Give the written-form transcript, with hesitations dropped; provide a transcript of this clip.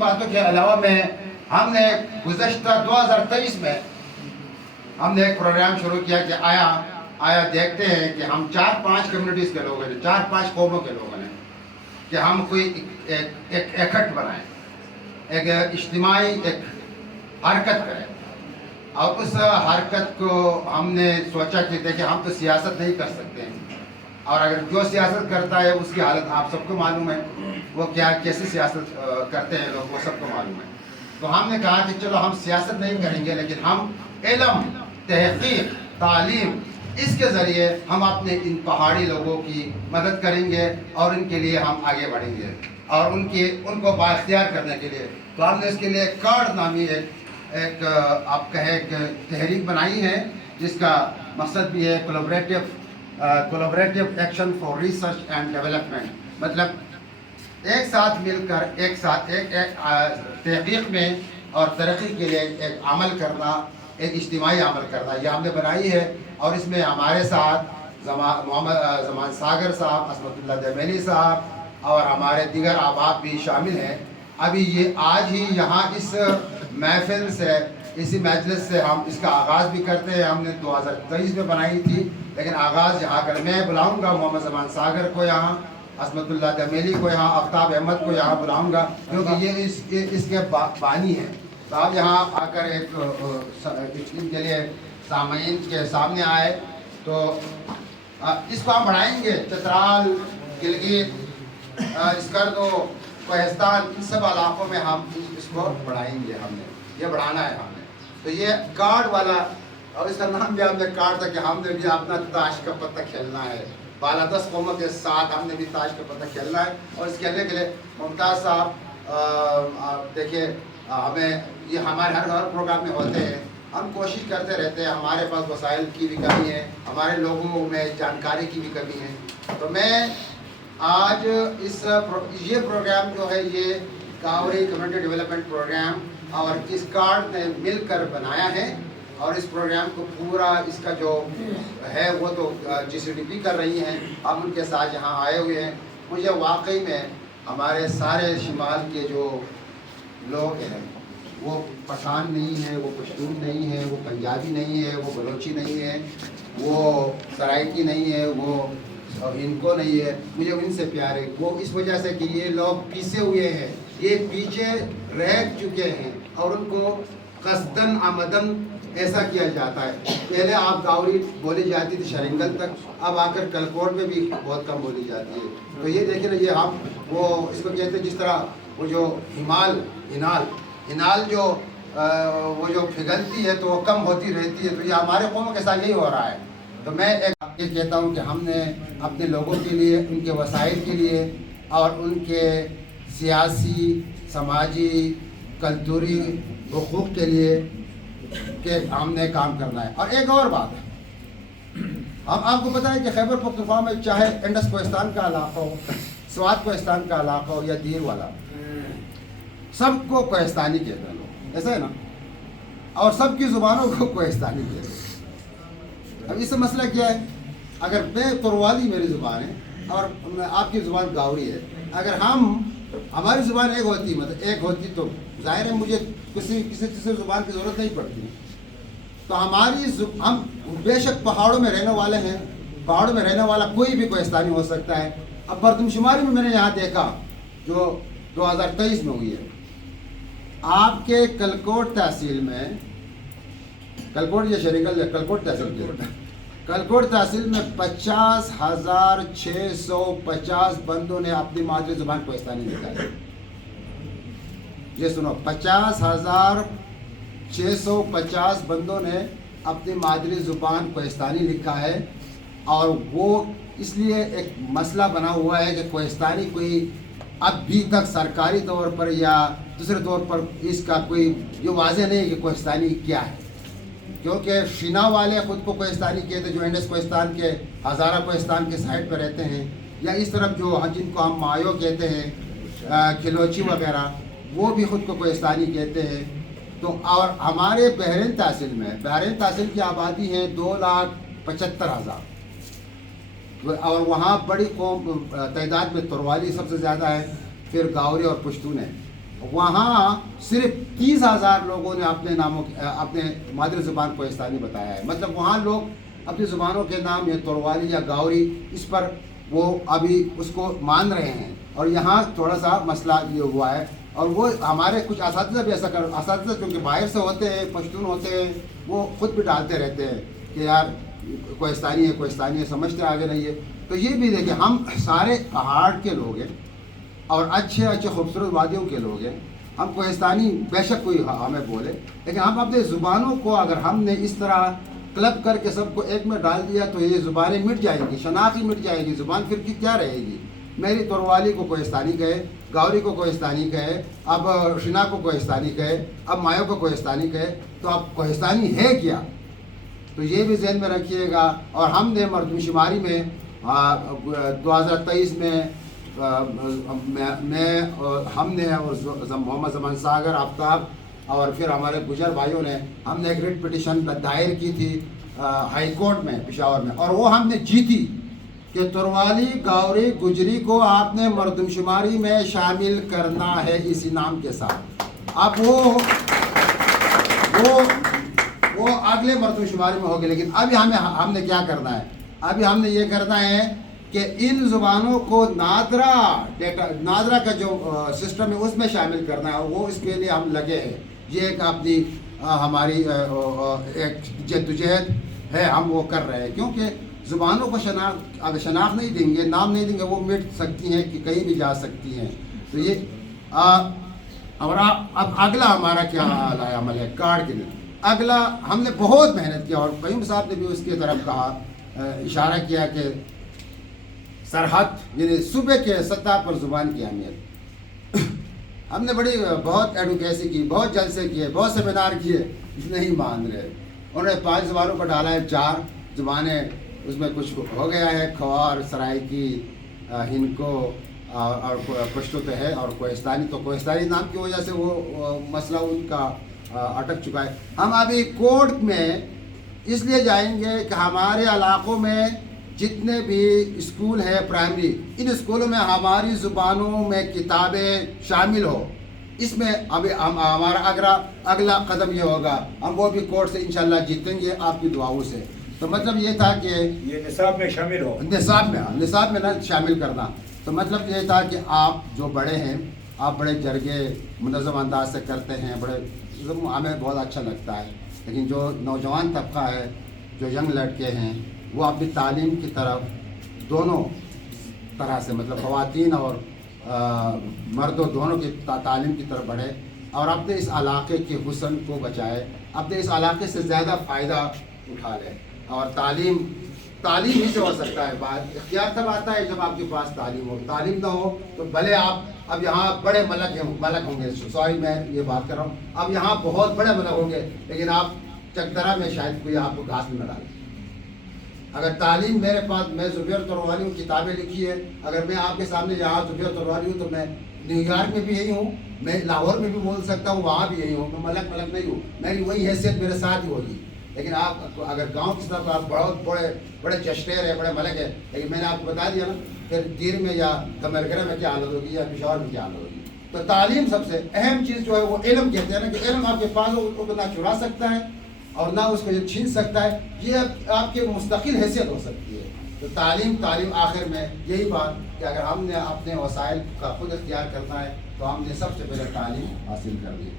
باتوں کے علاوہ میں ہم نے گزشتہ 2023 میں ہم نے ایک پروگرام شروع کیا کہ آیا دیکھتے ہیں کہ ہم 4-5 کمیونٹیز کے لوگ ہیں، 4-5 قوموں کے لوگ ہیں، کہ ہم کوئی ایک اکٹھ بنائیں، ایک اجتماعی ایک حرکت کریں. اور اس حرکت کو ہم نے سوچا کہ دیکھیں ہم تو سیاست نہیں کر سکتے ہیں، اور اگر جو سیاست کرتا ہے اس کی حالت آپ سب کو معلوم ہے، وہ کیسے سیاست کرتے ہیں لوگ، وہ سب کو معلوم ہے. تو ہم نے کہا کہ چلو ہم سیاست نہیں کریں گے، لیکن ہم علم، تحقیق، تعلیم، اس کے ذریعے ہم اپنے ان پہاڑی لوگوں کی مدد کریں گے اور ان کے لیے ہم آگے بڑھیں گے اور ان کو بااختیار کرنے کے لیے. تو ہم نے اس کے لیے کارڈ نامی ایک آپ کہیں ایک تحریک بنائی ہے، جس کا مقصد بھی ہے collaborative action for research and development. مطلب ایک ساتھ مل کر ایک تحقیق میں اور ترقی کے لیے ایک عمل کرنا، ایک اجتماعی عمل کرنا، یہ ہم نے بنائی ہے. اور اس میں ہمارے ساتھ محمد زمان ساگر صاحب، عصمت اللہ دمیلی صاحب اور ہمارے دیگر احباب بھی شامل ہیں. ابھی یہ آج ہی یہاں اس محفل سے، اسی مجلس سے ہم اس کا آغاز بھی کرتے ہیں. ہم نے 2023 میں بنائی تھی، لیکن آغاز یہاں کر میں بلاؤں گا محمد زمان ساگر کو یہاں، عصمت اللہ دمیلی کو یہاں، آفتاب احمد کو یہاں بلاؤں گا، کیونکہ یہ اس کے بانی ہیں. تو آپ یہاں آ کر ایک کے لیے سامعین کے سامنے آئے تو اس کو ہم بڑھائیں گے. چترال، گلگت، اسکردو، کوہستان، ان سب علاقوں میں ہم اس کو بڑھائیں گے. ہم نے یہ بڑھانا ہے. ہم نے تو یہ کارڈ والا، اور اس کا نام بھی ہم نے کارڈ تھا کہ ہم نے بھی اپنا تاش کا پتہ کھیلنا ہے. 10 قوموں کے ساتھ ہم نے بھی تاش کا پتہ کھیلنا ہے. اور اس کھیلنے کے لیے ممتاز صاحب دیکھیے، ہمیں یہ ہمارے ہر پروگرام میں ہوتے ہیں، ہم کوشش کرتے رہتے ہیں. ہمارے پاس وسائل کی بھی کمی ہے، ہمارے لوگوں میں جانکاری کی بھی کمی ہے. تو میں آج یہ پروگرام جو ہے، یہ گاوری کمیونٹی ڈیولپمنٹ پروگرام اور اس کارڈ نے مل کر بنایا ہے. اور اس پروگرام کو پورا اس کا جو ہے وہ تو GCDP کر رہی ہیں. ہم ان کے ساتھ یہاں آئے ہوئے ہیں. مجھے واقعی میں ہمارے سارے شمال کے جو لوگ ہیں، وہ پٹھان نہیں ہے، وہ پشتون نہیں ہے، وہ پنجابی نہیں ہے، وہ بلوچی نہیں ہے، وہ سرائکی نہیں ہے، وہ ہندکو نہیں ہے. مجھے ان سے پیار ہے. وہ اس وجہ سے کہ یہ لوگ پیچھے ہوئے ہیں، یہ پیچھے رہ چکے ہیں، اور ان کو قصداً آمدن ایسا کیا جاتا ہے. پہلے آپ گاوری بولی جاتی تھی شرنگل تک، اب آ کر کلکوٹ میں بھی بہت کم بولی جاتی ہے. تو یہ دیکھیں نا، یہ ہم وہ اس کو کہتے ہیں، جس طرح وہ جو ہنال جو وہ جو پھگلتی ہے تو وہ کم ہوتی رہتی ہے. تو یہ ہمارے قوموں کے ساتھ یہی ہو رہا ہے. تو میں یہ کہتا ہوں کہ ہم نے اپنے لوگوں کے لیے، ان کے وسائل کے لیے اور ان کے سیاسی، سماجی، کلتوری حقوق کے لیے کہ ہم نے کام کرنا ہے. اور ایک اور بات ہے، ہم آپ کو پتہ ہے کہ خیبر پختونخوا میں چاہے انڈس کوہستان کا علاقہ ہو، سوات کوہستان کا علاقہ ہو یا دیر والا، سب کو کوہستانی کہتے ہیں لوگ، ایسا ہے نا، اور سب کی زبانوں کو کوہستانی کہتے ہیں. اب اس سے مسئلہ کیا ہے؟ اگر میں تروالی میری زبان ہے اور آپ کی زبان گاوری ہے، اگر ہماری زبان ایک ہوتی تو ظاہر ہے مجھے کسی تیسری زبان کی ضرورت نہیں پڑتی. تو ہم بے شک پہاڑوں میں رہنے والے ہیں، پہاڑوں میں رہنے والا کوئی بھی کوہستانی ہو سکتا ہے. اب مردم شماری میں نے یہاں دیکھا جو 2023 میں ہوئی ہے، آپ کے کلکوٹ تحصیل میں، کلکوٹ یا شرنگل یا کلکوٹ تحصیل کے کلکوٹ تحصیل میں 50,650 بندوں نے اپنی مادری زبان کوہستانی لکھا ہے. یہ سنو، 50,650 بندوں نے اپنی مادری زبان کوہستانی لکھا ہے. اور وہ اس لیے ایک مسئلہ بنا ہوا ہے کہ کوہستانی کوئی اب بھی تک سرکاری طور پر یا دوسرے طور پر اس کا کوئی یہ واضح نہیں کہ کوہستانی کیا ہے. کیونکہ شنا والے خود کو کوہستانی کہتے ہیں، جو انڈس کوہستان کے، ہزارہ کوہستان کے سائڈ پہ رہتے ہیں، یا اس طرف جو جن کو ہم مایو کہتے ہیں، کھلوچی وغیرہ، وہ بھی خود کو کوہستانی کہتے ہیں. تو اور ہمارے بحرین تحصیل کی آبادی ہے 2,75,000، اور وہاں بڑی قوم تعداد میں تروالی سب سے زیادہ ہے، پھر گاوری اور پشتون ہے. وہاں صرف 30,000 لوگوں نے اپنے ناموں اپنے مادری زبان کوہستانی بتایا ہے. مطلب وہاں لوگ اپنی زبانوں کے نام یا تروالی یا گاوری اس پر وہ ابھی اس کو مان رہے ہیں. اور یہاں تھوڑا سا مسئلہ یہ ہوا ہے. اور وہ ہمارے کچھ اساتذہ بھی ایسا اساتذہ کیونکہ باہر سے ہوتے ہیں، پشتون ہوتے ہیں، وہ خود بھی ڈالتے رہتے ہیں کہ یار کوہستانی ہے سمجھتے آگے نہیں ہے. تو یہ بھی دیکھیں ہم سارے پہاڑ کے لوگ ہیں اور اچھے خوبصورت وادیوں کے لوگ ہیں. ہم کوہستانی بے شک کوئی ہمیں بولے، لیکن ہم اپنے زبانوں کو اگر ہم نے اس طرح کلب کر کے سب کو ایک میں ڈال دیا تو یہ زبانیں مٹ جائیں گی، شناخت ہی مٹ جائے گی. زبان پھر کی کیا رہے گی؟ میری تروالی کو کوہستانی کہے، گاوری کو کوہستانی کہے، اب شنا کو کوہستانی کہے، اب مایو کو کوہستانی کہے، تو اب کوہستانی ہے کیا؟ تو یہ بھی ذہن میں رکھیے گا. اور ہم نے مردم شماری میں 2023 میں ہم نے اور محمد زمان ساگر آفتاب اور پھر ہمارے گجر بھائیوں نے ہم نے ایک ریٹ پٹیشن دائر کی تھی ہائی کورٹ میں پشاور میں، اور وہ ہم نے جیتی کہ تروالی گاوری گجری کو آپ نے مردم شماری میں شامل کرنا ہے اسی نام کے ساتھ. اب وہ اگلے مردم شماری میں ہوگی. لیکن ابھی ہم نے کیا کرنا ہے؟ ابھی ہم نے یہ کرنا ہے کہ ان زبانوں کو نادرا کا جو سسٹم ہے اس میں شامل کرنا ہے، اور وہ اس کے لیے ہم لگے ہیں. یہ ایک اپنی ہماری ایک جدوجہد ہے، ہم وہ کر رہے ہیں. کیونکہ زبانوں کو اگر شناخت نہیں دیں گے، نام نہیں دیں گے، وہ مٹ سکتی ہیں کہ کہیں بھی جا سکتی ہیں. تو یہ اور اب اگلا ہمارا کیا عمل ہے کارڈ کے لیے. اگلا ہم نے بہت محنت کیا، اور قیوم صاحب نے بھی اس کی طرف کہا، اشارہ کیا کہ سرحد یعنی صوبے کے سطح پر زبان کی اہمیت. ہم نے بہت ایڈوکیسی کی، بہت جلسے کیے، بہت سیمینار کیے، نہیں مان رہے. انہوں نے 5 زبانوں پر ڈالا ہے، 4 زبانیں اس میں کچھ ہو گیا ہے، کھوار، سرائکی، ہنکو اور پشتو تو ہے، اور کوہستانی. تو کوہستانی نام کی وجہ سے وہ مسئلہ ان کا اٹک چکا ہے. ہم ابھی کورٹ میں اس لیے جائیں گے کہ ہمارے علاقوں میں جتنے بھی اسکول ہیں پرائمری، ان اسکولوں میں ہماری زبانوں میں کتابیں شامل ہو. اس میں ابھی ہمارا اگلا قدم یہ ہوگا، ہم وہ بھی کورٹ سے انشاءاللہ جیتیں گے آپ کی دعاؤں سے. تو مطلب یہ تھا کہ یہ نصاب میں شامل ہو، نصاب میں نہ شامل کرنا. تو مطلب یہ تھا کہ آپ جو بڑے ہیں، آپ بڑے جرگے منظم انداز سے کرتے ہیں، ہمیں بہت اچھا لگتا ہے. لیکن جو نوجوان طبقہ ہے، جو ینگ لڑکے ہیں، وہ اپنی تعلیم کی طرف دونوں طرح سے مطلب خواتین اور مردوں دونوں کی تعلیم کی طرف بڑھے، اور اپنے اس علاقے کے حسن کو بچائے، اپنے اس علاقے سے زیادہ فائدہ اٹھا لے. اور تعلیم ہی سے ہو سکتا ہے. بات اختیار تب آتا ہے جب آپ کے پاس تعلیم ہو. تعلیم نہ ہو تو بھلے آپ اب یہاں بڑے ملک ہوں گے، سوری میں یہ بات کر رہا ہوں، اب یہاں بہت بڑے ملک ہوں گے، لیکن آپ چکدرا میں شاید کوئی آپ کو گھاس میں نہ ڈالے. اگر تعلیم میرے پاس، میں زبیر تروالی ہوں، کتابیں لکھی ہے، اگر میں آپ کے سامنے یہاں زبیر تروالی ہوں تو میں نیو یارک میں بھی یہی ہوں، میں لاہور میں بھی بول سکتا ہوں، وہاں بھی یہی ہوں. میں ملک نہیں ہوں، میری وہی حیثیت میرے ساتھ ہی ہوگی. لیکن آپ اگر گاؤں کی طرف آپ بہت بڑے چشٹیر ہے، بڑے ملک ہے، لیکن میں نے آپ کو بتا دیا نا پھر دیر میں یا تمرگرہ میں کیا حالت ہوگی یا پشاور میں کیا حالت ہوگی. تو تعلیم سب سے اہم چیز جو ہے وہ علم کہتے ہیں نا، کہ علم آپ کے پاس ہو، اس کو نہ چرا سکتا ہے اور نہ اس کو چھین سکتا ہے. یہ آپ کی مستقل حیثیت ہو سکتی ہے. تو تعلیم آخر میں یہی بات کہ اگر ہم نے اپنے وسائل کا خود اختیار کرنا ہے تو ہم نے سب سے پہلے تعلیم حاصل کرنی ہے.